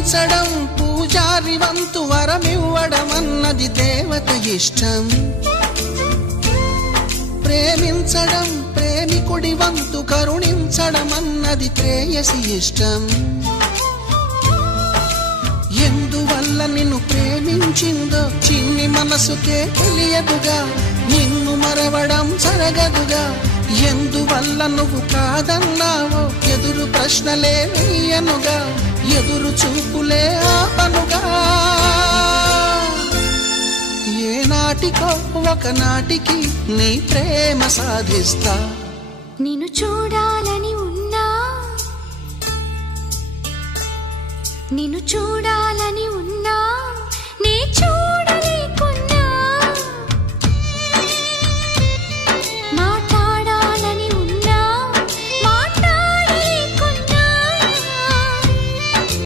పూజించడం పూజారి వంతు వరమివ్వడం అన్నది దేవత ఇష్టం. ప్రేమించడం ప్రేమికుడి వంతు కరుణించడం అన్నది ప్రేయసి ఇష్టం. ఎందువల్ల నిన్ను ప్రేమించిందో చిన్ని మనసుకే తెలియదుగా, నిన్ను మరవడం జరగదుగా. ఎందువల్ల నువ్వు కాదన్నావో ఎదురు ప్రశ్నలే వేయనుగా, ఎదురు చూపులే ఆపనుగా. ఏనాటికో ఒకనాటికి నీ ప్రేమ సాధిస్తా. నిన్ను చూడాలని ఉన్నా, నిన్ను చూడాలని ఉన్నా